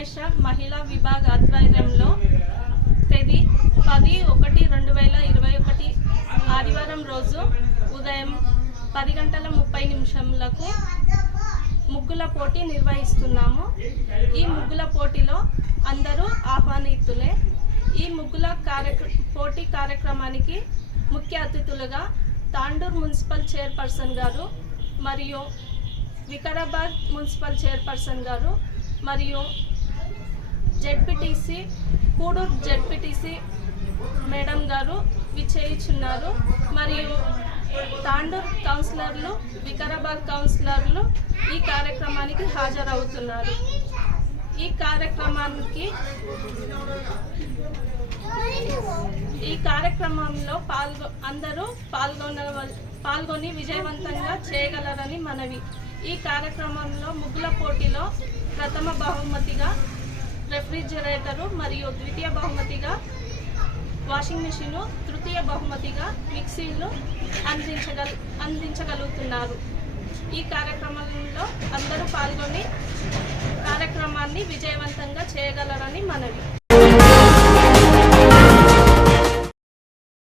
మహిళా విభాగ ఆధ్వర్యంలో తేదీ పది ఒకటి రెండు వేల ఇరవై ఒకటి ఆదివారం రోజు ఉదయం పది గంటల ముప్పై నిమిషములకు ముగ్గుల పోటీ నిర్వహిస్తున్నాము. ఈ ముగ్గుల పోటీలో అందరూ ఆహ్వానితులే. ఈ ముగ్గుల కార్యక్ర పోటీ కార్యక్రమానికి ముఖ్య అతిథులుగా తాండూర్ మున్సిపల్ చైర్పర్సన్ గారు మరియు వికారాబాద్ మున్సిపల్ చైర్పర్సన్ గారు మరియు జెడ్పీటీసీ కూడూరు జెడ్పీటీసీ మేడం గారు విచ్చేయిచున్నారు. మరియు తాండూర్ కౌన్సిలర్లు వికారాబాద్ కౌన్సిలర్లు ఈ కార్యక్రమానికి హాజరవుతున్నారు. ఈ కార్యక్రమానికి ఈ కార్యక్రమంలో పాల్గొ అందరూ పాల్గొన పాల్గొని విజయవంతంగా చేయగలరని మనవి. ఈ కార్యక్రమంలో ముగ్గుల పోటీలో ప్రథమ బహుమతిగా రెఫ్రిజిరేటరు మరియు ద్వితీయ బహుమతిగా వాషింగ్ మెషిన్ తృతీయ బహుమతిగా మిక్సీలు అందించగల అందించగలుగుతున్నారు. ఈ కార్యక్రమంలో అందరూ పాల్గొని కార్యక్రమాన్ని విజయవంతంగా చేయగలరని మనవి.